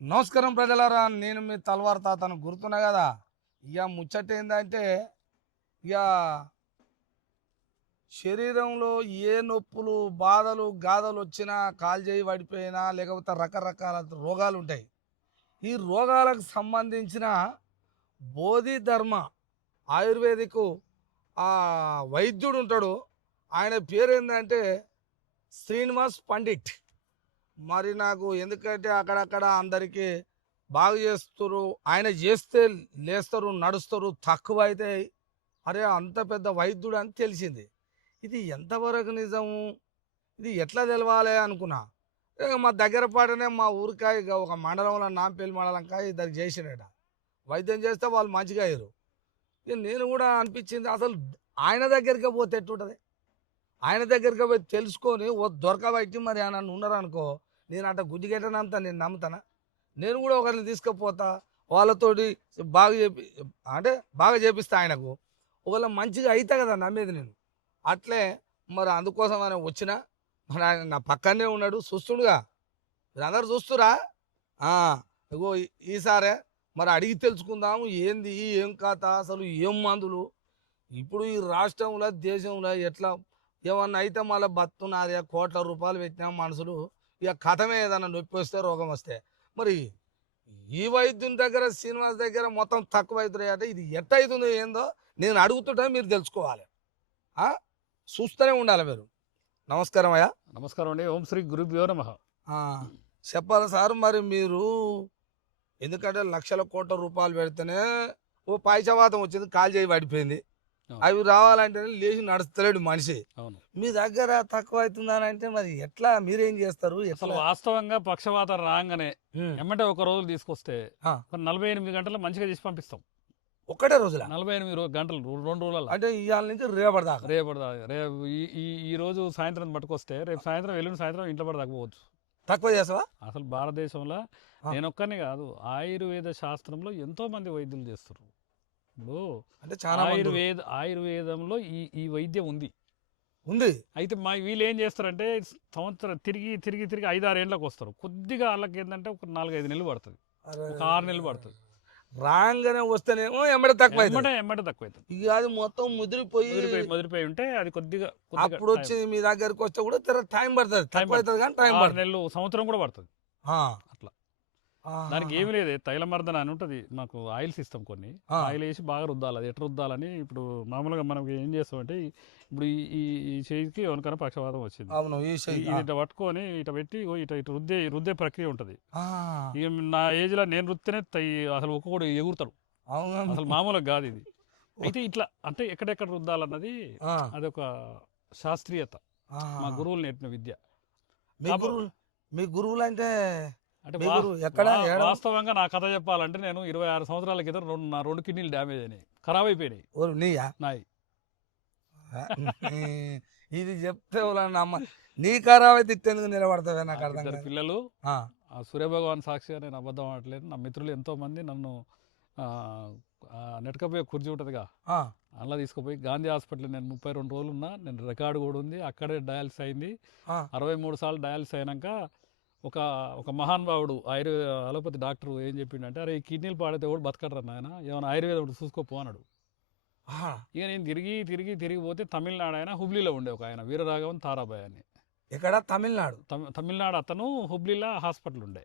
నమస్కారం ప్రజలారా, నేను మీ తల్వార్ తాతను గుర్తున్నా కదా. ఇక ముచ్చట ఏంటంటే, ఇక శరీరంలో ఏ నొప్పులు బాధలు గాథలు వచ్చినా, కాలు చేయి పడిపోయినా, లేకపోతే రకరకాల రోగాలు ఉంటాయి. ఈ రోగాలకు సంబంధించిన బోధి ధర్మ ఆయుర్వేదిక్ ఆ వైద్యుడు ఉంటాడు. ఆయన పేరు ఏంటంటే శ్రీనివాస్ పండిట్. మరి నాకు ఎందుకంటే అక్కడక్కడ అందరికీ బాగు చేస్తారు, ఆయన చేస్తే లేస్తారు, నడుస్తారు, తక్కువ అయితే అరే అంత పెద్ద వైద్యుడు అని తెలిసింది. ఇది ఎంతవరకు నిజము, ఇది ఎట్లా తెలవాలి అనుకున్నా. ఇక మా దగ్గర పాటనే మా ఊరికాయ ఇక ఒక మండలంలో నాంపల్లి మండలంకాయ ఇద్దరికి చేసినట. వైద్యం చేస్తే వాళ్ళు మంచిగా అయ్యారు. ఇక నేను కూడా అనిపించింది, అసలు ఆయన దగ్గరికి పోతే ఎట్టుంటుంది. ఆయన దగ్గరికి పోయి తెలుసుకొని ఓ దొరకబట్టి మరి ఆయన ఉన్నారనుకో, నేను అట్ట గుజ్జిగెట్టనంతా నేను నమ్ముతానా. నేను కూడా ఒకరిని తీసుకుపోతా, వాళ్ళతోటి బాగా చేపి అంటే బాగా చేపిస్తా. ఆయనకు ఒకవేళ మంచిగా అవుతా కదా నమ్మేది నేను. అట్లే మరి అందుకోసం ఆయన వచ్చిన, మరి ఆయన నా పక్కనే ఉన్నాడు, చూస్తుడుగా. మీరు అందరు చూస్తురా. ఆ, ఇగో ఈసారే మరి అడిగి తెలుసుకుందాము ఏంది ఏం కథ, అసలు ఏం మందులు ఇప్పుడు ఈ రాష్ట్రంలో దేశంలో ఎట్లా ఏమన్నా అయితే మళ్ళీ బతున్నది. కోట్ల రూపాయలు పెట్టినా మనుషులు ఇక కథమే, ఏదన్నా నొప్పి వస్తే రోగం వస్తే. మరి ఈ వైద్యుని దగ్గర శ్రీనివాస్ దగ్గర మొత్తం తక్కువ అవుతున్నాయి అంటే ఇది ఎట్ట అవుతుందో ఏందో నేను అడుగుతుంటే మీరు తెలుసుకోవాలి. చూస్తూనే ఉండాలి మీరు. నమస్కారం అయ్యా. నమస్కారం అండి. ఓం శ్రీ గురుభ్యో నమః. చెప్పాలి సార్, మరి మీరు ఎందుకంటే లక్షల కోట్ల రూపాయలు పెడితేనే ఓ పైచవాతం వచ్చింది, కాలు చేయి పడిపోయింది, అవి రావాలంటే లేచి నడుస్తలేడు మనిషి. మీ దగ్గర తక్కువ అవుతుందని అంటే మరి ఎట్లా, మీరేం చేస్తారు? అసలు వాస్తవంగా పక్షవాతం రాగానే ఎమ్మటే ఒక రోజు తీసుకొస్తే 48 గంటలు మంచిగా చేసి పంపిస్తాం. ఒకటే రోజుల 48 గంటలు 2 రోజుల అంటే ఇవాళ నుంచి రేపటిదాకా. రేపు ఈ రోజు సాయంత్రం పట్టుకొస్తే రేపు సాయంత్రం ఎల్లుండి సాయంత్రం ఇంట్లో పడదాకా పోవచ్చు. తక్కువ చేస్తావా? అసలు భారతదేశంలో నేనొక్కరిని కాదు, ఆయుర్వేద శాస్త్రంలో ఎంతో మంది వైద్యులు చేస్తారు. ఇప్పుడు అంటే చాలా ఆయుర్వేదంలో ఈ వైద్యం ఉంది. అయితే వీళ్ళు ఏం చేస్తారంటే సంవత్సరం తిరిగి 5-6 ఏళ్ళకి వస్తారు. కొద్దిగా వాళ్ళకి ఏంటంటే ఒక 4-5 నెలలు పడుతుంది, ఒక 6 నెలలు పడుతుంది. రాగానే వస్తేనేమో ఎమ్మటే తక్కువ అవుతుంది. ఇక అది మొత్తం ముదిరిపోయి ఉంటే అది కొద్దిగా అప్పుడు వచ్చి మీ దగ్గరకు వస్తే కూడా టైం పడుతుంది, తక్కువ అవుతుంది కానీ టైం 6 నెలలు సంవత్సరం కూడా పడుతుంది. అట్లా దానికి ఏమి లేదు, తైలమర్దన అని ఉంటుంది. మాకు ఆయిల్స్ ఇస్తాం, కొన్ని ఆయిల్ వేసి బాగా రుద్దాలి. అది ఎట్లా రుద్దాలని ఇప్పుడు మామూలుగా మనం ఏం చేస్తామంటే ఇప్పుడు ఈ చేయికి ఎవరికైనా పక్షవాతం వచ్చింది, ఇట్లా పట్టుకొని ఇట్లా పెట్టి ఇటు రుద్దే ప్రక్రియ ఉంటుంది. ఇక నా ఏజ్లో నేను రుద్దితేనే అసలు ఒక్కొక్కడు ఎగురుతాడు, అసలు మామూలుగా కాదు ఇది. అయితే ఇట్లా అంటే ఎక్కడెక్కడ రుద్దాలన్నది అదొక శాస్త్రీయత, మా గురువులు నేర్పిన విద్య. మీ గురువులు అంటే వాస్తవంగా నా కథ చెప్పాలంటే నేను 26 సంవత్సరాల క్రితం నా 2 కిడ్నీలు డ్యామేజ్ అయినాయి, ఖరాబ్ అయిపోయినాయి. నాయి ఇది చెప్తే నీ ఖరాబ్ అయితే ఇట్టేందుకు నిలబడతావే? నాకు అర్థం కాదు. పిల్లలు సూర్యభగవాన్ సాక్షిగా నేను అబద్ధం ఆడలేదు. నా మిత్రులు ఎంతో మంది నన్ను నెట్కపోయే కుర్చీ ఉంటుందిగా, అలా తీసుకుపోయి గాంధీ హాస్పిటల్ నేను 32 రోజులు ఉన్నా. నేను రికార్డు కూడా ఉంది, అక్కడే డయాలిసిస్ అయింది. 63 సార్లు డయాలిసిస్ అయినాక ఒక మహానుభావుడు అలోపతి డాక్టర్ ఏం చెప్పిండంటే, అరే ఈ కిడ్నీలు పాడితే కూడా బతకడరా నాయన, ఏమైనా ఆయుర్వేదం చూసుకోపో అన్నాడు. ఇక నేను తిరిగి పోతే తమిళనాడు ఆయన హుబ్లీలో ఉండే ఒక ఆయన వీరరాఘవన్ తారాబాయ్ అని. ఇక్కడ తమిళనాడు అతను హుబ్లీలో హాస్పిటల్ ఉండే.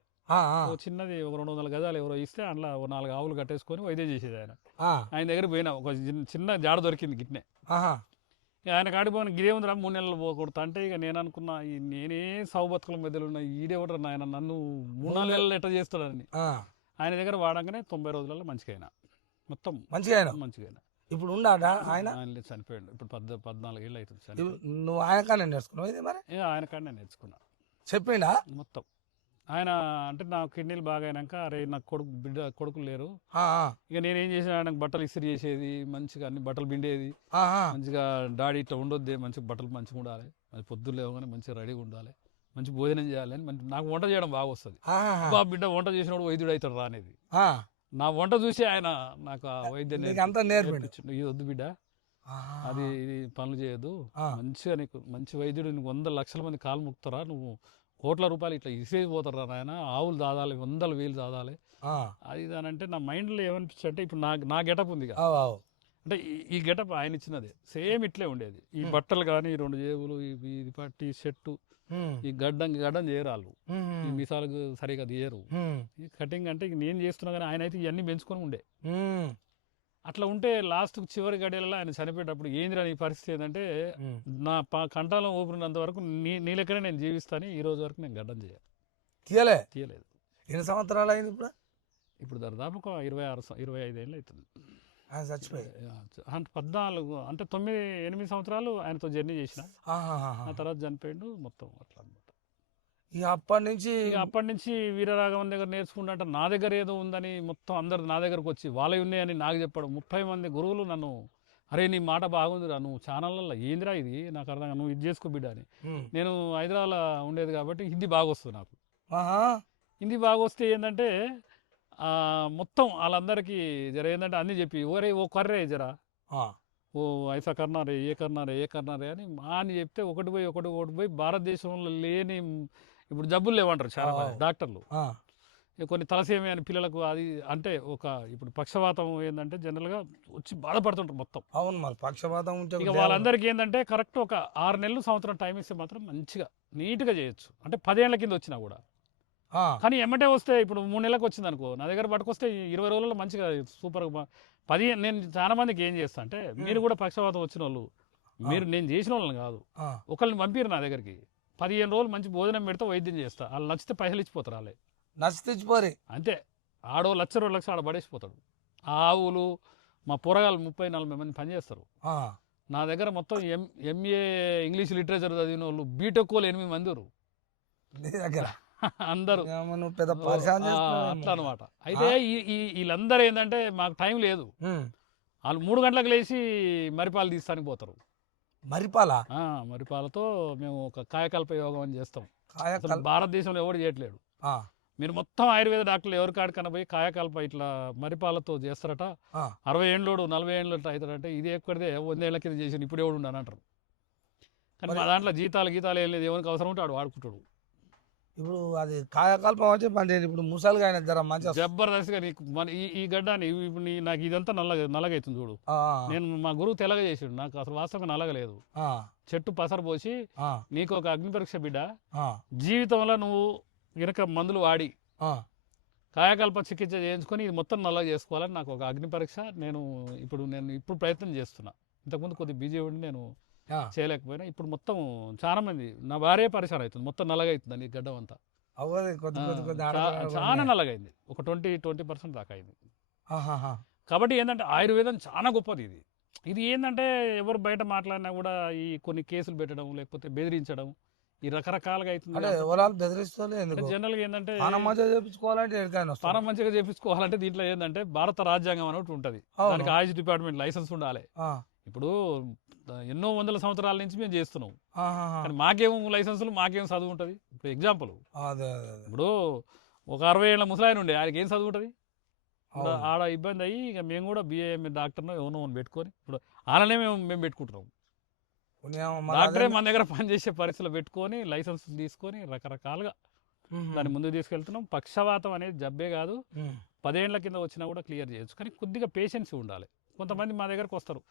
చిన్నది ఒక 200 గజాలు ఎవరో ఇస్తే అందులో 4 ఆవులు కట్టేసుకొని వైద్యం చేసేది ఆయన. ఆయన దగ్గర పోయినా ఒక చిన్న జాడ దొరికింది గిట్నే. ఆయన కాడిపోయిన గిరేముందిరా 3 నెలలు పోకూడదు అంటే ఇక నేను అనుకున్నా, నేనే సాగు బతుకుల మధ్యలో ఉన్నా, ఈడేవడరు ఆయన నన్ను 3-4 నెలలు ఎట్లా చేస్తాడని. ఆయన దగ్గర వాడంగానే 90 రోజులలో మంచిగా మొత్తం మంచిగా. ఇప్పుడు ఉన్నాడా ఆయన? చనిపోయాడు. ఇప్పుడు 14 ఏళ్ళు అవుతుంది. నువ్వు ఆయన కాడే నేర్చుకున్నావు ఇది? మరి ఆయన కాడనే నేర్చుకున్నా. చెప్పిండా మొత్తం ఆయన. అంటే నా కిడ్నీలు బాగా అయినాక అరే నాకు కొడుకులు లేరు, ఇక నేనేం చేసిన ఆయనకు బట్టలు ఇస్త్రీ చేసేది, మంచిగా అన్ని బట్టలు పిండేది, మంచిగా డాడీ ఇట్లా ఉండొద్దే, మంచిగా బట్టలు మంచిగా ఉండాలి, మంచి పొద్దులు లేవగానే మంచిగా రెడీగా ఉండాలి, మంచి భోజనం చేయాలి అని. నాకు వంట చేయడం బాగా వస్తుంది. బిడ్డ వంట చేసినప్పుడు వైద్యుడు అవుతాడు రా అనేది. నా వంట చూసి ఆయన నాకు ఆ వైద్యం నేర్పించిండు. ఇది వద్దు బిడ్డ, ఇది పనులు చేయొద్దు, మంచిగా నీకు మంచి వైద్యుడు, నీకు 100 లక్షల మంది కాలు ముక్తారా, నువ్వు కోట్ల రూపాయలు ఇట్లా ఇసేసిపోతారు నాయన, ఆవులు దాదాలి, 100,000 దాదాలి ఆ, అది ఇది అని అంటే నా మైండ్లో ఏమనిపించింది అంటే ఇప్పుడు నా గెటప్ ఉంది ఇక. అవు, అవు. అంటే ఈ గెటప్ ఆయన ఇచ్చినదే సేమ్ ఇట్లే ఉండేది. ఈ బట్టలు కానీ, 2 జేబులు, ఇది పట్టి షర్టు, ఈ గడ్డం చేయరాళ్ళు, ఈ మిసాలకు సరిగా తీయరు, ఈ కటింగ్ అంటే ఇక నేను చేస్తున్నా కానీ ఆయన అయితే ఇవన్నీ పెంచుకొని ఉండే. అట్లా ఉంటే లాస్ట్ చివరి గడియలలో ఆయన చనిపోయేటప్పుడు ఏందిరా నీ పరిస్థితి ఏంటంటే, నా కంఠాలం ఊపిరినంత వరకు నీ లెక్కనే నేను జీవిస్తాను, ఈ రోజు వరకు నేను గడ్డం తీయలేదు. ఎన్ని సంవత్సరాలు అయింది ఇప్పుడు? ఇప్పుడు దాదాపు ఒక 25 ఏళ్ళు అవుతుంది. ఆయన చచ్చిపోయి 14 అంటే 9-8 సంవత్సరాలు ఆయనతో జర్నీ చేసిన, ఆ తర్వాత చనిపోయిండు మొత్తం అట్లా అనమాట. ఇక అప్పటి నుంచి వీరరాఘవన్ దగ్గర నేర్చుకుంటే నా దగ్గర ఏదో ఉందని మొత్తం అందరు నా దగ్గరకు వచ్చి వాళ్ళవి ఉన్నాయని నాకు చెప్పడం. 30 మంది గురువులు నన్ను, అరే నీ మాట బాగుందిరా, నువ్వు ఛానళ్ళల్లో ఏందిరా ఇది నాకు అర్థం, నువ్వు ఇది చేసుకో బిడ్డ అని. నేను హైదరాబాద్లో ఉండేది కాబట్టి హిందీ బాగా వస్తుంది నాకు. హిందీ బాగా వస్తే ఏంటంటే మొత్తం వాళ్ళందరికీ జర ఏంటంటే అన్నీ చెప్పి ఓరే ఓ కర్రే జరా ఓ ఐసా కర్నారే ఏ కర్నారే అని అని చెప్తే ఒకటి పోయి భారతదేశంలో లేని ఇప్పుడు జబ్బులు లేవంటారు చాలా మంది డాక్టర్లు. కొన్ని తలసేమి అని పిల్లలకు అది అంటే ఇప్పుడు పక్షవాతం ఏంటంటే జనరల్గా వచ్చి బాధపడుతుంటారు మొత్తం. అవును, మరి పక్షవాతం ఇక వాళ్ళందరికీ ఏంటంటే కరెక్ట్ ఒక 6 నెలలు సంవత్సరం టైం ఇస్తే మాత్రం మంచిగా నీట్గా చేయొచ్చు. అంటే 10 ఏళ్ల కింద వచ్చినా కూడా. కానీ ఎమ్మటే వస్తే ఇప్పుడు 3 నెలలకు వచ్చింది అనుకో, నా దగ్గర పట్టుకొస్తే 20 రోజుల్లో మంచిగా సూపర్గా 10. నేను చాలా మందికి ఏం చేస్తా అంటే, మీరు కూడా పక్షవాతం వచ్చిన వాళ్ళు, మీరు నేను చేసిన వాళ్ళని కాదు, ఒకళ్ళని పంపిరు నా దగ్గరికి, 15 రోజులు మంచి భోజనం పెడితే వైద్యం చేస్తా, వాళ్ళు నచ్చితే పైసలు ఇచ్చిపోతారు, వాళ్ళే నచ్చితే ఇచ్చిపోరి అంతే. ఆడో 1,00,000 2 లక్షలు ఆడ పడేసిపోతాడు. ఆవులు మా పొరగాళ్ళు 30-40 మంది పనిచేస్తారు నా దగ్గర. మొత్తం MA ఇంగ్లీష్ లిటరేచర్ చదివిన వాళ్ళు, బీటెక్ వాళ్ళు 8 మంది దగ్గర అందరూ అట్లా అనమాట. అయితే వీళ్ళందరూ ఏంటంటే మాకు టైం లేదు, వాళ్ళు 3 గంటలకు లేచి మరిపాలు తీస్తానికి పోతారు. మరిపాలతో మేము ఒక కాయకల్ప యోగం అని చేస్తాం. భారతదేశంలో ఎవరు చేయట్లేడు. మీరు మొత్తం ఆయుర్వేద డాక్టర్లు ఎవరి కాడికన్నా పోయి కాయకల్ప ఇట్లా మరిపాలతో చేస్తారట. 60 ఏళ్ళోడు 40 ఏళ్ళు అవుతాడంటే ఇది ఎక్కడిదే 100 ఏళ్ళ కింద చేసి ఇప్పుడు ఎవడు ఉండని అంటారు. కానీ మా దాంట్లో గీతాలు ఏం లేదు, ఎవరికి అవసరం ఉంటే వాడు వాడుకుంటాడు. ఇప్పుడు అది కాయకల్పం వచ్చి పని ఇప్పుడు ముసలిగా ఆయన జర మంచిగా జబర్దస్త్గా నీకు ఈ గడ్డాన్ని ఇప్పుడు నాకు ఇదంతా నల్లగైతుంది చూడు. నేను మా గురువు తెల్లగా చేసాడు, నాకు అసలు వాస్తవంగా నల్లగలేదు. చెట్టు పసరు పోసి నీకు ఒక అగ్ని పరీక్ష బిడ్డ, జీవితంలో నువ్వు గనక మందులు వాడి కాయకల్ప చికిత్స చేయించుకొని ఇది మొత్తం నల్లగా చేసుకోవాలని నాకు ఒక అగ్ని పరీక్ష నేను ఇప్పుడు ప్రయత్నం చేస్తున్నా. ఇంతకుముందు కొద్దిగా బిజీ ఉండి నేను చేయలేకపోయినా, ఇప్పుడు మొత్తం చాలా మంది, నా భార్య పరిసరం అవుతుంది, మొత్తం నల్లగా అవుతుంది గడ్డం అంతా, చాలా నల్లగైంది, ఒక 20% దాకా అయింది. కాబట్టి ఏంటంటే ఆయుర్వేదం చాలా గొప్పది. ఇది ఏంటంటే ఎవరు బయట మాట్లాడినా కూడా ఈ కొన్ని కేసులు పెట్టడం లేకపోతే బెదిరించడం ఈ రకరకాలుగా అవుతుంది. జనరల్గా ఏంటంటే పానం మంచిగా చేపించుకోవాలంటే దీంట్లో ఏంటంటే భారత రాజ్యాంగం అనేది ఉంటుంది, దానికి ఆయుష్ డిపార్ట్మెంట్ లైసెన్స్ ఉండాలి. ఇప్పుడు ఎన్నో వందల సంవత్సరాల నుంచి మేము చేస్తున్నాం, కానీ మాకేమో లైసెన్సులు, మాకేం చదువు ఉంటుంది. ఇప్పుడు ఎగ్జాంపుల్, ఇప్పుడు ఒక 60 ఏళ్ళ ముసలాయన ఉండే, ఆయనకి ఏం చదువు ఉంటుంది? ఆడ ఇబ్బంది అయ్యి ఇక మేము కూడా BAM డాక్టర్ను ఎవరో పెట్టుకొని ఇప్పుడు అలానే మేము పెట్టుకుంటున్నాం. డాక్టరే మన దగ్గర పనిచేసే పరిస్థితులు పెట్టుకొని లైసెన్స్ తీసుకొని రకరకాలుగా దాన్ని ముందుకు తీసుకెళ్తున్నాం. పక్షవాతం అనేది జబ్బే కాదు, 10 ఏళ్ల కింద వచ్చినా కూడా క్లియర్ చేయొచ్చు, కానీ కొద్దిగా పేషెన్సీ ఉండాలి. కొంతమంది మా దగ్గరకు వస్తారు,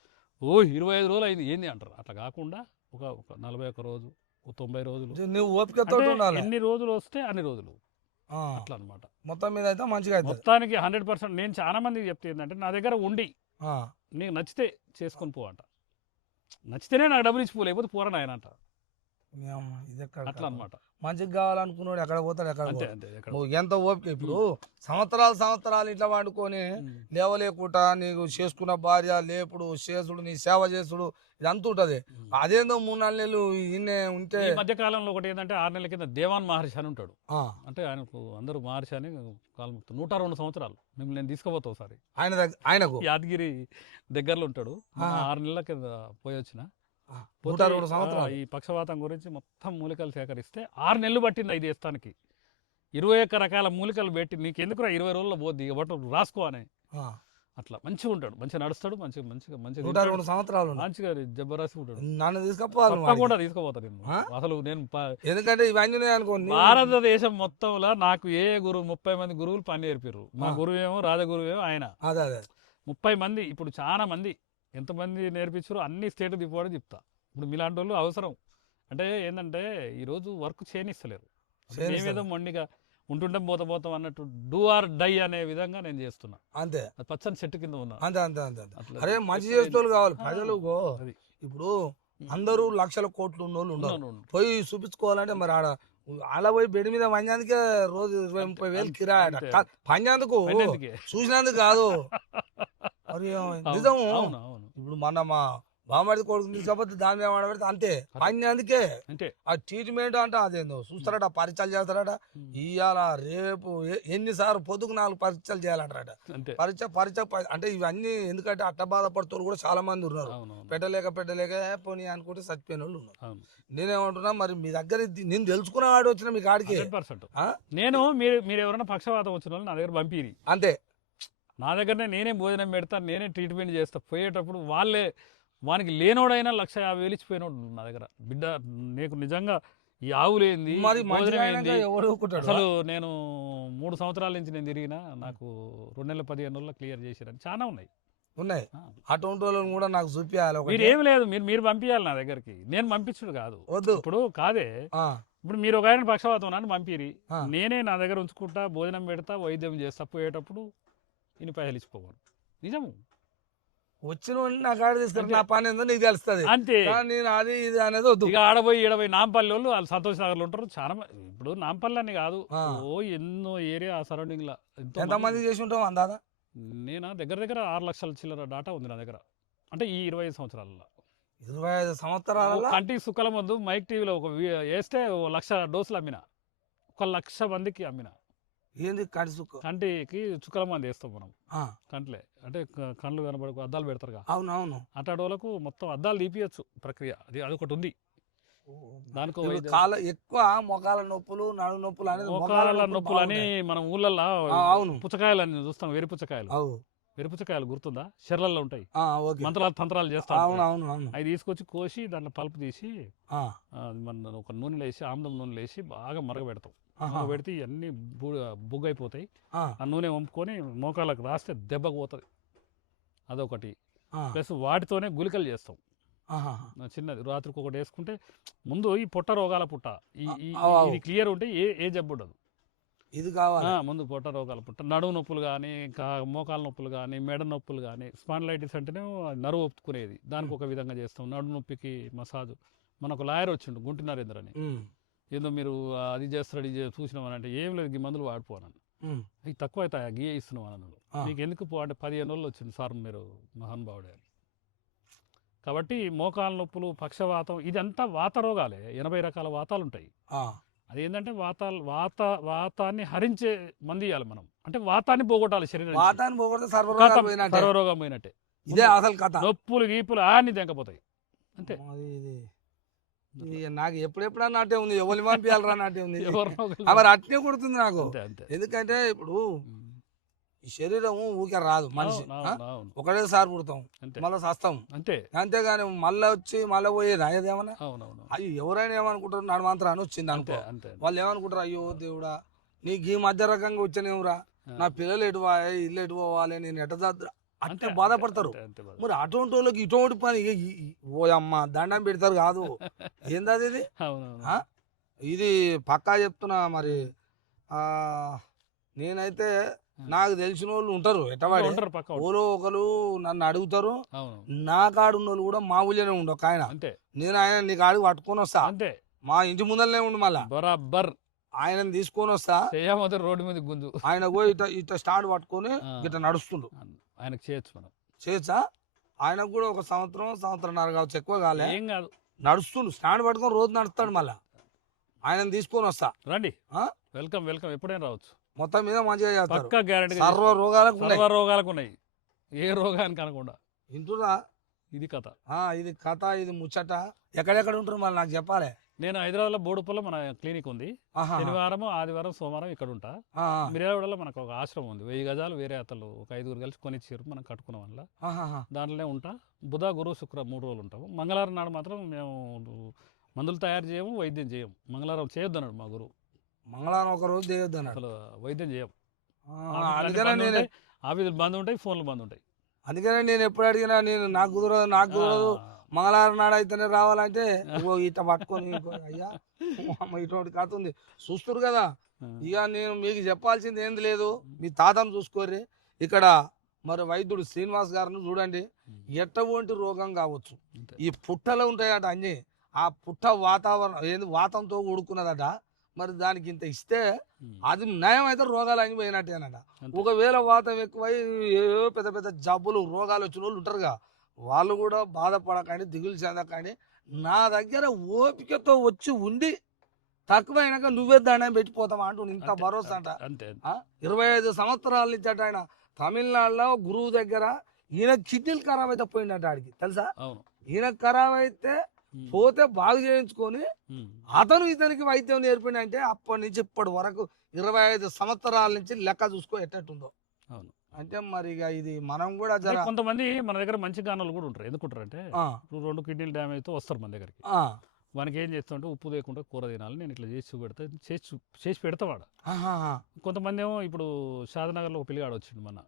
25 రోజులు అయింది ఏంది అంటారు. అట్లా కాకుండా ఒక 41 రోజు, 90 రోజులు, ఎన్ని రోజులు వస్తే అన్ని రోజులు అట్లా అనమాట. మొత్తం మీద అయితే మంచిగా మొత్తానికి 100%. నేను చాలా మందికి చెప్తే ఏంటంటే, నా దగ్గర ఉండి నీకు నచ్చితే చేసుకొని పో అంట, నచ్చితేనే నాకు డబ్బులు ఇచ్చిపో, లేకపోతే పోరాడు ఆయన అంట. అట్లా అనమాట. మంచిగా కావాలనుకున్నాడు ఎక్కడ పోతాడు, నువ్వు ఎంత ఓపిక. ఇప్పుడు సంవత్సరాలు ఇట్లా వండుకొని లేవలేకుండా నీకు చేసుకున్న భార్య లేపుడు చేసుడు, నీ సేవ చేసుడు, ఇదంతా ఉంటుంది. అదేందో 3-4 నెలలు ఇన్నే ఉంటే. ఈ మధ్య కాలంలో ఒకటి ఏంటంటే 6 నెలల కింద దేవాన్ మహర్షి అని ఉంటాడు, అంటే ఆయనకు అందరూ మహర్షి అని కాలముక్తం, 102 సంవత్సరాలు. మిమ్మల్ని నేను తీసుకుపోతా ఒకసారి, ఆయనకు యాదగిరి దగ్గరలో ఉంటాడు. 6 నెలల కింద పోయి వచ్చిన ఈ పక్షవాతం గురించి మొత్తం మూలికలు సేకరిస్తే 6 నెలలు పట్టింది 5 వేస్తానికి. 21 రకాల మూలికలు పెట్టి నీకు ఎందుకు 20 రోజుల్లో పోద్ది, ఒకటి రాసుకో అని అట్లా మంచిగా ఉంటాడు, మంచిగా నడుస్తాడు, మంచిగా మంచిగా మంచిగా 102 సంవత్సరాలు ఉన్నాయి. మంచిగా జబర్దస్త్ ఉంటాడు. నన్ను తీసుకపోవాలి తప్పకుండా తీసుకుపోతాను నేను. ఆ? అసలు నేను ఎందుకంటే ఇవన్నీ ఉన్నాయి అనుకోండి. భారతదేశం మొత్తంలో నాకు ఏ గురువు 30 మంది గురువులు పని నేర్పారు. మా ఆ. గురువు ఏమో రాజగురువు ఏమో ఆయన. అదే అదే 30 మంది ఇప్పుడు చాలా మంది ఎంతమంది నేర్పించారో అన్ని స్టేట్ దిపోవడం చెప్తా. ఇప్పుడు మీలాంటి వాళ్ళు అవసరం. అంటే ఏంటంటే ఈరోజు వర్క్ చేయనిస్తలేరు. మేమేదో మొండిగా ఉంటుంటాం పోతాం అన్నట్టు డూ ఆర్ డై అనే విధంగా నేను చేస్తున్నా. అంతే అది పచ్చని చెట్టు కింద ఉన్నా. అంతే అంతే అంతే అంతే. అట్లా అరే మంచి చేసేటోళ్ళు కావాలి ప్రజలు. అది. ఇప్పుడు అందరూ లక్షల కోట్లు ఉన్నోళ్ళు ఉండరు. ఉన్నాను. పోయి చూపించుకోవాలంటే మరి ఆడ పోయి బెడ్ మీద పంజాందుకే రోజు 20-30 వేలు కిరాయి అంతే. పంజాందుకు పన్నెండుకే. చూసినందుకు కాదు. మరి నిజము. అవును అవును ఇప్పుడు మన మా బామ్మడి కొడుకు తీసుకపోతే దాని మీద వాడబెడితే అంతే పంజాందుకే. అంటే ఆ ట్రీట్మెంట్ అంటే అదేందో చూస్తారట, పరీక్షలు చేస్తారట. ఇవాళ రేపు ఎన్నిసార్లు పొద్దుకు 4 పరీక్షలు చేయాలంటారట. అంతే. పరీక్ష అంటే ఇవన్నీ ఎందుకంటే అట్ట బాధపడుతూ కూడా చాలా మంది ఉన్నారు. అవును పెట్టలేక పోనీ అనుకుంటే చచ్చిపోయిన వాళ్ళు ఉన్నారు. అవును. నేనేమంటున్నా మరి మీ దగ్గర నేను తెలుసుకున్న వాడు వచ్చిన మీ కాడికి 100%. ఆ? నేను మీరు ఎవరైనా పక్షవాతం వచ్చిన వాళ్ళు నా దగ్గర పంపిరి. అంతే. నా దగ్గరనే నేనే భోజనం పెడతాను, నేనే ట్రీట్మెంట్ చేస్తా. పోయేటప్పుడు వానికి లేనోడైనా 1,50,000 ఇచ్చిపోయినోడు నా దగ్గర. బిడ్డ నీకు నిజంగా ఈ ఆవులేంది మరి భోజనం ఏంది. ఎవడు ఊరుకుంటాడు? అసలు నేను 3 సంవత్సరాల నుంచి నేను తిరిగినా నాకు 2 నెలల 15 రోజుల్లో క్లియర్ చేసిరని చాలా ఉన్నాయి. ఉన్నాయి. అటువంటి వాళ్ళని కూడా నాకు చూపించాలి. మీరు ఏం లేదు, మీరు పంపించాలి నా దగ్గరికి. నేను పంపించుడు కాదు. వద్దు. ఇప్పుడు కాదే, ఆ, ఇప్పుడు మీరు ఒక ఆయన పక్షవాతం నన్ను పంపిరి, ఆ. నేనే నా దగ్గర ఉంచుకుంటా, భోజనం పెడతా, వైద్యం చేస్తా. పోయేటప్పుడు ఇన్ని పైసలు ఇచ్చిపోవాలి. నిజము. వచ్చిన వాడిని నా కాడ తీసుకుని నా పని ఏందో నీకు తెలుస్తుంది. అంతే. కానీ నేను అది ఇది అనేది వద్దు. ఇక ఆడపోయి ఈడపోయి నాంపల్లి వాళ్ళు సంతోష్ నగర్లో ఉంటారు చాలా మంది. ఇప్పుడు నాంపల్లి అని కాదు, ఆ. ఎన్నో ఏరియా సరౌండింగ్ లా ఎంతమంది చేసి ఉంటాం అందాదా? నేను దగ్గర 6 లక్షల చిల్లర డాటా ఉంది నా దగ్గర. అంటే ఈ 25 సంవత్సరాలలో 25 సంవత్సరాలలో కంటికి సుక్కల ముందు మైక్ టీవీలో వేస్తే 1,00,000 డోసులు అమ్మిన, 1,00,000 మందికి అమ్మిన. ఏంది కంటి సుక్కు? కంటికి చుక్కల మంది వేస్తాం మనం. ఆ, కంట్లే అంటే కళ్ళు కనబడకు అద్దాలు పెడతారుగా, అవును అవును. అట్లాంటి వాళ్ళకు మొత్తం అద్దాలు తీపియచ్చు ప్రక్రియ. అదొకటి ఉంది. దానికో ఇప్పుడు కాళ్ళ ఎక్కువ మొకాల నొప్పులు, నడు నొప్పులు అనేది మోకాళ్ళ నొప్పులు అని మనం ఊళ్ళల్లో అవును. పుచ్చకాయలు అని చూస్తాం. వెరి పుచ్చకాయలు, అవు. వెరి పుచ్చకాయలు గుర్తుందా? చెర్లల్లో ఉంటాయి, ఆ, ఓకే. మంత్రాలు తంత్రాలు చేస్తాం. అవును అవును అవును. అవి తీసుకొచ్చి కోసి దాంట్లో పల్పు తీసి ఆ, మన ఒక నూనెలో వేసి, ఆమ్లం నూనెలో వేసి బాగా మరగబెడతాం. ఆహా. పెడితే ఇవన్నీ బుగ్గైపోతాయి. ఆ, ఆ నూనె వంపుకొని మోకాళ్ళకు రాస్తే దెబ్బకు పోతుంది. అదొకటి. ఆ, ప్లస్ వాటితోనే గుళికలు చేస్తాం. ఆహా. చిన్నది రాత్రికి ఒకటి వేసుకుంటే ముందు ఈ పొట్ట రోగాల పుట్ట ఇది క్లియర్ ఉంటే ఏ జబ్బు ఉండదు. ఇది కావాలి. ముందు పొట్ట రోగాల పుట్ట, నడుము నొప్పులు కానీ, మోకాల నొప్పులు కానీ, మెడ నొప్పులు కానీ. స్పాండిలైటిస్ అంటేనే నరువు ఒప్పుకునేది, దానికి ఒక విధంగా చేస్తాం. నడుము నొప్పికి మసాజు. మనకు లాయర్ వచ్చిండు గుంటి నరేంద్ర అని. ఏదో మీరు అది చేస్తాడు ఇది చూసినామని అంటే ఏం లేదు, ఈ మందులు వాడిపోవాలని. అవి తక్కువ అవుతాయి, గీయ ఇస్తున్నాం అన్నాడు. నీకు ఎందుకు పో అంటే 15 రోజులు వచ్చింది సార్ మీరు మహానుభావుడే అని. కాబట్టి మోకాల నొప్పులు, పక్షవాతం ఇదంతా వాత రోగాలే. 80 రకాల వాతాలు ఉంటాయి. అదేంటంటే వాతాన్ని హరించే మంది ఇవ్వాలి మనం. అంటే వాతాన్ని పోగొట్టాలి శరీరం. వాతాన్ని పోగొడితే సర్వరోగం పోయినట్టే. ఇదే అసలు కథ. నొప్పులు గీపులు అన్ని తెంకపోతాయి అంతే. నాకు ఎప్పుడెప్పుడా నాటే ఉంది, ఎవరిని పంపించాలరా నాటే ఉంది. మరి అట్నే కొడుతుంది నాకు. ఎందుకంటే ఇప్పుడు ఈ శరీరం ఊకే రాదు మనిషి. ఒకటేసారి పుడతాం, మళ్ళీ సస్తాం అంతే. అంతేగాని మళ్ళీ వచ్చి మళ్ళీ పోయేది అయ్యేదేమన్నా. అయ్యో ఎవరైనా ఏమనుకుంటారు, నడమంతరాన్ని వచ్చింది అనుకో. వాళ్ళు ఏమనుకుంటారు, అయ్యో దేవుడా నీకు ఈ మధ్య రకంగా వచ్చానేమరా, నా పిల్లలు ఎటు పోవాలి, ఇల్లు ఎటు పోవాలి, నేను ఎట చదువు అంటే బాధపడతారు. మరి అటువంటి వాళ్ళకి ఇటువంటి పని ఓ అమ్మ దండం పెడతారు కాదు. ఏంది ఇది? ఇది పక్కా చెప్తున్నా. మరి నేనైతే నాకు తెలిసిన వాళ్ళు ఉంటారు, ఎట్టవాడు ఓలో ఒకరు నన్ను అడుగుతారు. నా కాడు ఉన్న వాళ్ళు కూడా మా ఊళ్ళోనే ఉండు ఒక ఆయన. నేను ఆయన నీ కాడికి పట్టుకొని వస్తా, మా ఇంటి ముందరనే ఉండు. మళ్ళా బరాబర్ ఆయన తీసుకొని వస్తా. రోడ్డు మీద గుంజు ఆయన పోయి ఇట్ట స్టాండ్ పట్టుకొని ఇట్లా నడుస్తుండు. ఆయనకు చేయొచ్చు మనం, చేయొచ్చా? ఆయనకు కూడా ఒక సంవత్సరంన్నర కావచ్చు, ఎక్కువ కాలే. ఏం కాదు, నడుస్తుండు, స్టాండ్ పట్టుకొని రోజు నడుస్తాడు. మళ్ళా ఆయన తీసుకొని వస్తా. రండి, వెల్కమ్ వెల్కమ్, ఎప్పుడైనా రావచ్చు. మొత్తం మీద మంచిగా చేస్తారు. పక్కా గ్యారెంటీ. సర్వ రోగాలకు ఉన్నాయి, ఏ రోగానికి అనకుండా. వింటురా, ఇది కథ. ఇది కథ, ఇది ముచ్చట. ఎక్కడెక్కడ ఉంటారు మళ్ళీ నాకు చెప్పాలి. నేను హైదరాబాద్లో బోడుపల్లో మన క్లినిక్ ఉంది. ఆహా. శనివారం, ఆదివారం, సోమవారం ఇక్కడ ఉంటా. ఆ, మిర్యాలగూడలో మనకు ఒక ఆశ్రమం ఉంది. 1000 గజాలు వేరే అతలు ఒక 5గురు కలిసి కొనిచ్చారు, మనం కట్టుకున్న వల్ల ఆహాహా. దాంట్లోనే ఉంటా. బుధ, గురు, శుక్ర 3 రోజులు ఉంటాము. మంగళవారం నాడు మాత్రం మేము మందులు తయారు చేయము, వైద్యం చేయము. మంగళవారం చేయొద్దు అన్నాడు మా గురువు. మంగళవారం ఒక రోజు చేయొద్దు అన్నాడు. అసలు వైద్యం చేయం. అందుకనే నేను ఆఫీసులు బంద్ ఉంటాయి, ఫోన్లు బంద్ ఉంటాయి. అందుకనే నేను ఎప్పుడు అడిగినా నేను నాకు కుదరదు మంగళవారం నాడు అయితేనే రావాలంటే ఇట్ట పట్టుకొని అయ్యా ఇటువంటి కథ ఉంది చూస్తురు కదా. ఇక నేను మీకు చెప్పాల్సింది ఏంది లేదు, మీ తాతను చూసుకోర్రి. ఇక్కడ మరి వైద్యుడు శ్రీనివాస్ గారిని చూడండి, ఎటువంటి రోగం కావచ్చు ఈ పుట్టలు ఉంటాయట అన్ని, ఆ పుట్ట వాతావరణం ఏంది వాతంతో కూడుకున్నదట. మరి దానికి ఇంత ఇస్తే అది నయం అయితే రోగాలు అని పోయినట్టేనట. ఒకవేళ వాతం ఎక్కువై ఏవో పెద్ద పెద్ద జబ్బులు రోగాలు వచ్చిన వాళ్ళు ఉంటారుగా, వాళ్ళు కూడా బాధపడకండి, దిగులు చెందకండి. నా దగ్గర ఓపికతో వచ్చి ఉండి తక్కువైనాక నువ్వే దండం పెట్టిపోతావా అంటూ ఇంత భరోసా అంట. 25 సంవత్సరాల నుంచి అట ఆయన తమిళనాడులో గురువు దగ్గర ఈయన కిడ్నీలు ఖరాబ్ అయితే పోయిందట ఆడికి తెలుసా. ఈయన ఖరాబ్ అయితే పోతే బాగు చేయించుకొని అతను ఇతనికి వైద్యం నేర్పిన అంటే అప్పటి నుంచి ఇప్పటి వరకు 25 సంవత్సరాల నుంచి లెక్క చూసుకో ఎట్టట్టుందో. అంటే మరి ఇక ఇది మనం కూడా కొంతమంది మన దగ్గర మంచి గానాలు కూడా ఉంటారు. ఎందుకుంటారు అంటే ఇప్పుడు 2 కిడ్నీలు డ్యామేజ్ తో వస్తారు మన దగ్గరికి. వానికి ఏం చేస్తుంటే ఉప్పు లేకుండా కూర తినాలి, నేను ఇట్లా చేసి పెడతా, చేసి పెడతావాడు. కొంతమంది ఏమో ఇప్పుడు షాదనగర్లో ఒక పిల్లగాడు వచ్చిండు మన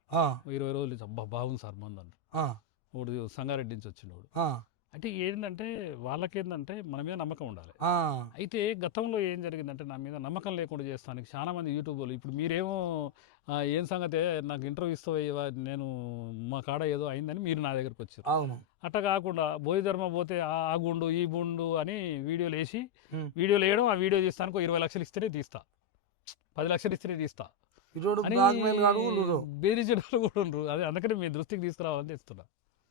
20 రోజులు నుంచి, అబ్బా బాగుంది సార్ మందు అని. ఒకడు సంగారెడ్డి నుంచి వచ్చిండు. అంటే ఏంటంటే వాళ్ళకేందంటే మన మీద నమ్మకం ఉండాలి. అయితే గతంలో ఏం జరిగిందంటే నా మీద నమ్మకం లేకుండా చేస్తానికి చాలా మంది యూట్యూబర్లు ఇప్పుడు మీరేమో ఏం సంగతే నాకు ఇంటర్వ్యూ ఇస్తావా, నేను మా కాడ ఏదో అయిందని మీరు నా దగ్గరకు వచ్చారు. అట్లా కాకుండా బోధి ధర్మ పోతే ఆ గుండు ఈ గుండు అని వీడియోలు వేసి వీడియోలు వేయడం, ఆ వీడియో తీస్తానికి 20 లక్షలు ఇస్తేనే తీస్తా, 10 లక్షలు ఇస్తేనే తీస్తా అని బేరీజెడలు కూడా ఉండరు. అదే అందుకని మీ దృష్టికి తీసుకురావాలని తెస్తున్నా.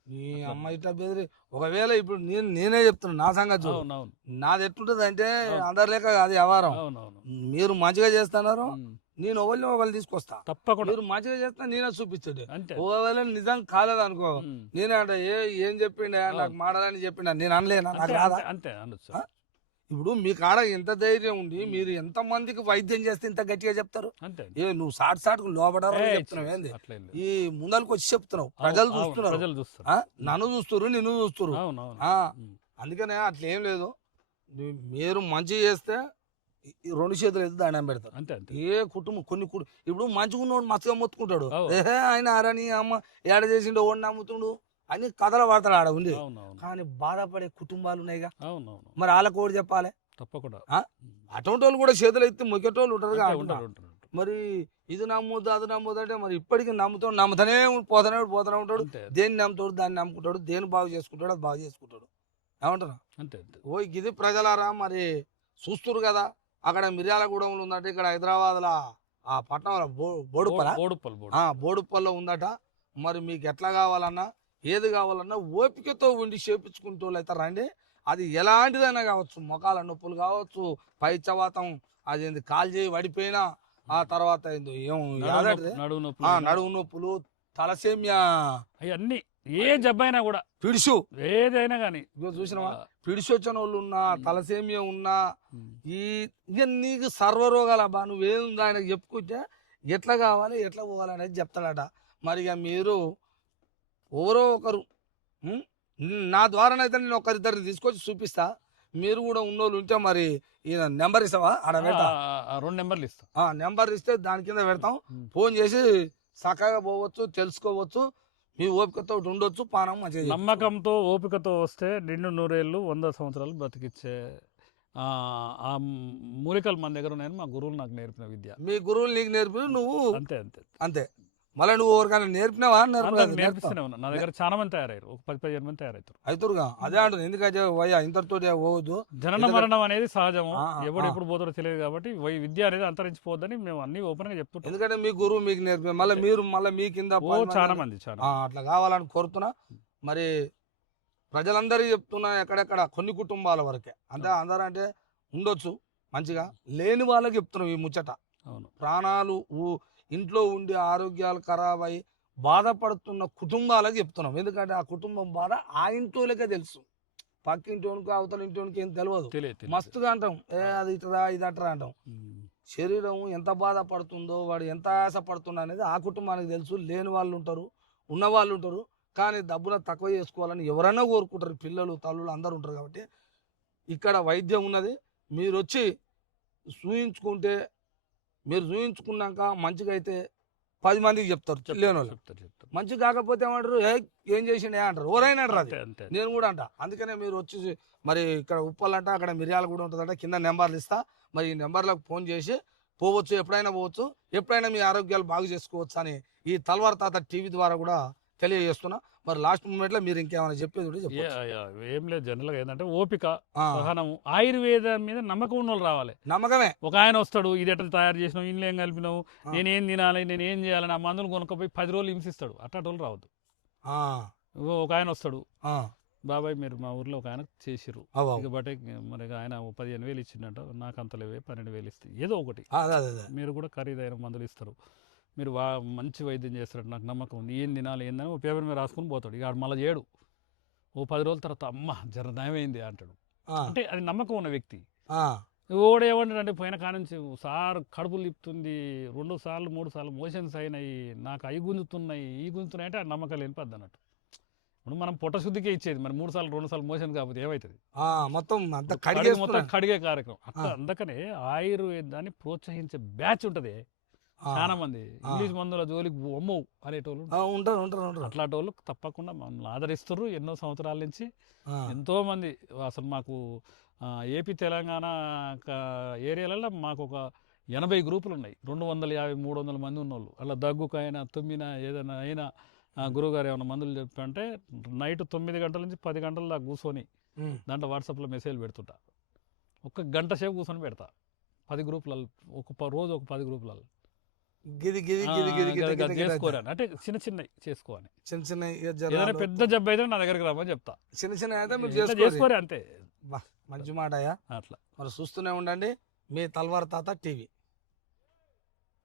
ఈ అమ్మాయి ఇట్లా బెదిరి ఒకవేళ ఇప్పుడు నేనే చెప్తున్నా నా సంగతి. నాది ఎట్లుంటది అంటే అందరు లేక అది వ్యవహారం. మీరు మంచిగా చేస్తున్నారు, నేను ఒకళ్ళు తీసుకొస్తా తప్పకుండా. మీరు మంచిగా చేస్తా నేనే చూపించాడు. ఒకవేళ నిజం కాలేదు అనుకో, నేనే అంటే ఏం చెప్పిండే నాకు మాడాలని చెప్పిండ నేను అనలేనా, నాకు రాదా అంతే అనొచ్చు. ఇప్పుడు మీ కాడ ఎంత ధైర్యం ఉండి మీరు ఎంత మందికి వైద్యం చేస్తే ఇంత గట్టిగా చెప్తారు. ఏ నువ్వు సాటుకు లోపడారు చెప్తున్నావు ఏంది, ఈ ముందరకు వచ్చి చెప్తున్నావు. ప్రజలు చూస్తున్నారు, నన్ను చూస్తున్నారు, నిన్ను చూస్తున్నారు. అందుకనే అట్లా ఏం లేదు, మీరు మంచి చేస్తే 2 చేతులు ఎత్తి దండం పెడతారు. ఏ కుటుంబం ఇప్పుడు మంచిగా ఉన్నవాడు మచ్చగా మొత్తుకుంటాడు, ఏహే ఆయన అరని అమ్మ ఏడ చేసిండో ఓడి నమ్ముతుండు అని కథలు పడతాడు ఆడ ఉండి. కానీ బాధపడే కుటుంబాలు ఉన్నాయిగా, మరి వాళ్ళకి ఒకటి చెప్పాలి తప్పకుండా. అటువంటి వాళ్ళు కూడా చేతులు ఎత్తి మొక్కేటోళ్ళు ఉంటారు. మరి ఇది నమ్ముద్దు అది నమ్ముద్దు అంటే మరి ఇప్పటికీ నమ్ముతానే పోతానే ఉంటాడు. దేన్ని నమ్ముతాడు, దాన్ని నమ్ముకుంటాడు, దేన్ని బాగు చేసుకుంటాడు, అది బాగు చేసుకుంటాడు. ఏమంటున్నా ఓ ఇది ప్రజలారా మరి చూస్తురు కదా. అక్కడ మిర్యాలగూడెంలో ఉందట, ఇక్కడ హైదరాబాద్లో ఆ పట్టణంలో బోడుప్పల్లో ఉందట. మరి మీకు ఎట్లా కావాలన్నా ఏది కావాలన్నా ఓపికతో ఉండి చేపించుకుంటూ వాళ్ళు అయితే రండి. అది ఎలాంటిదైనా కావచ్చు, మొఖాల నొప్పులు కావచ్చు, పైచవాతం అది కాలు చేయి వడిపోయినా, ఆ తర్వాత నడువు నొప్పులు, తలసేమియా, అవన్నీ ఏ జబ్బైనా కూడా పిడుసు ఏదైనా కానీ చూసినావా, పిడుసు వచ్చిన వాళ్ళు ఉన్నా, తలసేమియా ఉన్నా, ఇక నీకు సర్వరోగాలబ్బా నువ్వేముందా ఆయనకు చెప్పుకుంటే ఎట్లా కావాలి ఎట్లా పోవాలి అనేది చెప్తాడట. మరి ఇక మీరు ఎవరో ఒకరు నా ద్వారానైతే నేను ఒకరిద్దరిని తీసుకొచ్చి చూపిస్తా. మీరు కూడా ఉన్నోళ్ళు ఉంటే మరి ఈయన నెంబర్ ఇస్తావా? ఆడ పెడతా, 2 నెంబర్లు ఇస్తా. నెంబర్ ఇస్తే దాని కింద పెడతాం, ఫోన్ చేసి చక్కగా పోవచ్చు, తెలుసుకోవచ్చు. మీ ఓపికతో ఉండొచ్చు, పానం మంచిగా. నమ్మకంతో ఓపికతో వస్తే నిన్ను 100 ఏళ్ళు 100 సంవత్సరాలు బ్రతికిచ్చే ఆ మూలికలు మన దగ్గర ఉన్నాయని మా గురువులు నాకు నేర్పిన విద్య. మీ గురువులు నీకు నేర్పిన నువ్వు అంతే అంతే అంతే. మళ్ళీ నువ్వు ఎవరికైనా నేర్పినావా? నేర్పిస్తూనే ఉన్నా. నా దగ్గర చాలా మంది తయారయ్యారు, ఒక 10-15 మంది తయారవుతారు. అవుతురుగా అదే అంటుంది. ఎందుకంటే ఇంతటితో పోవద్దు, జనన మరణం అనేది సహజము, ఎవడు ఎప్పుడు పోతారో తెలియదు. కాబట్టి విద్య అనేది అంతరించిపోద్దని మేము అన్ని ఓపెన్ గా చెప్తుంటాం. ఎందుకంటే మీ గురువు మీకు నేర్పి మళ్ళీ మీరు మీ కింద చాలా మంది అట్లా కావాలని కోరుతున్నా. మరి ప్రజలందరికీ చెప్తున్నా, ఎక్కడెక్కడ కొన్ని కుటుంబాల వరకే అంటే అందరూ అంటే ఉండొచ్చు మంచిగా, లేని వాళ్ళకి చెప్తున్నాం ఈ ముచ్చట. ప్రాణాలు ఇంట్లో ఉండి ఆరోగ్యాలు ఖరాబ్ అయ్యి బాధపడుతున్న కుటుంబాలకు చెప్తున్నాం. ఎందుకంటే ఆ కుటుంబం బాధ ఆ ఇంట్లోకే తెలుసు. పక్కింటోనికి అవతల ఇంటోనికి ఏం తెలియదు. తెలియదు మస్తుగా అంటాం, అది ఇట్రా ఇది అట్రా అంటాం. శరీరం ఎంత బాధపడుతుందో, వాడు ఎంత ఆశపడుతుందో అనేది ఆ కుటుంబానికి తెలుసు. లేని వాళ్ళు ఉంటారు, ఉన్న వాళ్ళు ఉంటారు. కానీ డబ్బున తక్కువ చేసుకోవాలని ఎవరైనా కోరుకుంటారు. పిల్లలు తల్లులు అందరూ ఉంటారు. కాబట్టి ఇక్కడ వైద్యం ఉన్నది. మీరు వచ్చి చూయించుకుంటే, మీరు చూయించుకున్నాక మంచిగా అయితే 10 మందికి చెప్తారు. లేని వాళ్ళు మంచి కాకపోతే ఏమంటారు, ఏం చేసిండే అంటారు. ఎవరైనా అంటారు. అది నేను కూడా అంట. అందుకనే మీరు వచ్చి మరి ఇక్కడ ఉప్పలంట, అక్కడ మిరియాలు కూడా ఉంటుందంట. కింద నెంబర్లు ఇస్తా. మరి ఈ నెంబర్లకు ఫోన్ చేసి పోవచ్చు, ఎప్పుడైనా పోవచ్చు, ఎప్పుడైనా మీ ఆరోగ్యాలు బాగు చేసుకోవచ్చు అని ఈ తల్వార్ తాత టీవీ ద్వారా కూడా తెలియజేస్తున్నా. మరి లాస్ట్ మూమెంట్లో మీరు ఇంకేమైనా చెప్పేది ఉంటే చెప్పండి. ఏం లేదు, జనరల్గా ఏంటంటే ఓపిక, సహనము, ఆయుర్వేదం మీద నమ్మకం ఉన్న వాళ్ళు రావాలి. నమ్మకమే. ఒక ఆయన వస్తాడు, ఇది ఎట్లా తయారు చేసినావు, ఇంట్లో ఏం కలిపినావు, నేనేం తినాలి, నేనేం చేయాలని ఆ మందులు కొనుక్కపోయి 10 రోజులు హింసిస్తాడు. అట్లాంటి వాళ్ళు రావద్దు. ఒక ఆయన వస్తాడు, బాబాయ్ మీరు మా ఊర్లో ఒక ఆయన చేసిర్రు, ఇక బట్టే మరి ఆయన 15,000 ఇచ్చిండంట, నాకు అంత లేవే 12,000 ఇస్తే ఏదో ఒకటి మీరు కూడా ఖరీదైన మందులు ఇస్తారు, మీరు మంచి వైద్యం చేస్తాడు, నాకు నమ్మకం ఉంది, ఏం తినాలి ఏందని ఓ పేపర్ మీద రాసుకుని పోతాడు. ఇక మళ్ళీ చేయడు. ఓ 10 రోజుల తర్వాత అమ్మ జర నయమైంది అంటాడు. అంటే అది నమ్మకం ఉన్న వ్యక్తి. ఓడే ఏమంటాడు అంటే, పోయిన కానుంచి సార్ కడుపులు లిపుతుంది, 2 సార్లు 3 సార్లు మోషన్స్ అయినాయి, నాకు అవి గుంజుతున్నాయి, ఈ గుంజుతున్నాయి అంటే ఆ నమ్మకాలు వెళ్ళిపోద్ది అన్నట్టు. ఇప్పుడు మనం పొట్టశుద్ధికే ఇచ్చేది, మరి 3 సార్లు 2 సార్లు మోషన్ కాకపోతే ఏమవుతుంది? మొత్తం కడిగే కార్యక్రమం అట్లా. అందుకనే ఆయుర్వేదాన్ని ప్రోత్సహించే బ్యాచ్ ఉంటుంది. చాలా మంది ఇంగ్లీష్ మందుల జోలికి అమ్మవు అనేటోళ్ళు ఉంటారు. అట్లాంటి వాళ్ళు తప్పకుండా మమ్మల్ని ఆదరిస్తారు. ఎన్నో సంవత్సరాల నుంచి ఎంతో మంది అసలు మాకు ఏపీ తెలంగాణ ఏరియాలలో మాకు ఒక 80 గ్రూపులు ఉన్నాయి. 250-300 మంది ఉన్నోళ్ళు. అలా దగ్గుకైనా తుమ్మినా ఏదైనా అయినా గురువుగారు ఏమైనా మందులు చెప్పంటే నైట్ 9 గంటల నుంచి 10 గంటల దాకా కూర్చొని దాంట్లో వాట్సాప్లో మెసేజ్లు పెడుతుంటా. 1 గంట సేపు కూర్చొని పెడతా 10 గ్రూపులలో, రోజు ఒక 10 గ్రూపులలో చేసుకోరాను. అంటే చిన్న చిన్నవి చేసుకోవాలి. ఏదైనా పెద్ద జబ్బు అయితే నా దగ్గరికి రామని చెప్తా. చిన్న చేసుకోరే అంతే. మంచి మాట. అట్లా మరి చూస్తూనే ఉండండి మీ తల్వార్ తాత టీవీ.